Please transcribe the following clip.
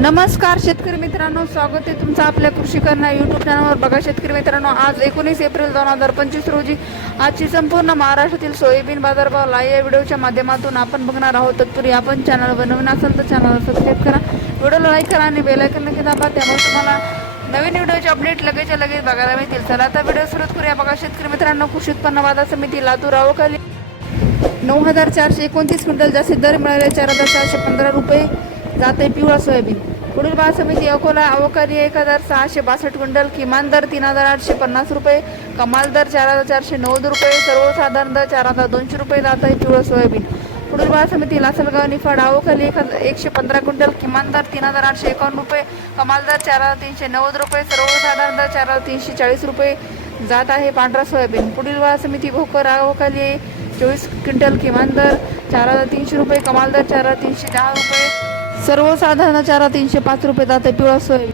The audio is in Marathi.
नमस्कार शेतकरी मित्रांनो स्वागत आहे तुमचं आपल्या कृषी करणा यूट्यूब चॅनलवर बघा शेतकरी मित्रांनो आज एकोणीस एप्रिल दोन हजार पंचवीस रोजी आजची संपूर्ण महाराष्ट्रातील सोयाबीन बाजारभाव लाईव्ह या व्हिडिओच्या माध्यमातून आपण बघणार आहोत. तत्पूर्वी आपण चॅनलवर नवीन असाल तर चॅनलला सबस्क्राईब करा. व्हिडिओला लाईक करा आणि बेलायकन नक्की दाबा. त्यामुळे तुम्हाला नवीन व्हिडिओचे अपडेट लगेच लगेच बघायला मिळतील. चला आता व्हिडिओ सुरुवात करूया. बघा शेतकरी मित्रांनो कृषी उत्पन्न बाजार समिती लातूर अवकाली नऊ हजार चारशे एकोणतीस क्विंटल जास्तीत दर मिळाले चार हजार चारशे पंधरा रुपये जाते पिवळा सोयाबीन. पुढील बाजार समिती अकोला अवकारी एक हजार सहाशे बासष्ट क्विंटल किमान दर तीन हजार आठशे पन्नास रुपये कमाल दर चार हजार चारशे नव्वद रुपये सर्वसाधारण दर चार हजार दोनशे रुपये जात आहे पिवळं सोयाबीन. पुढील बाजार समिती लासलगाव निफाड अवखाली एक हजार एकशे पंधरा क्विंटल किमान दर तीन हजार आठशे एकावन्न रुपये कमाल दर चार हजार तीनशे नव्वद रुपये सर्वसाधारण दर चार हजार तीनशे चाळीस रुपये जात आहे पांढरा सोयाबीन. पुढील बाजार समिती भोकर अवखाली चोवीस क्विंटल किमान दर चार हजार तीनशे रुपये कमाल दर चार हजार तीनशे दहा रुपये. सर्वसाधारण चार हजार तीनशे पाच रुपये जाते पिवळा सोय.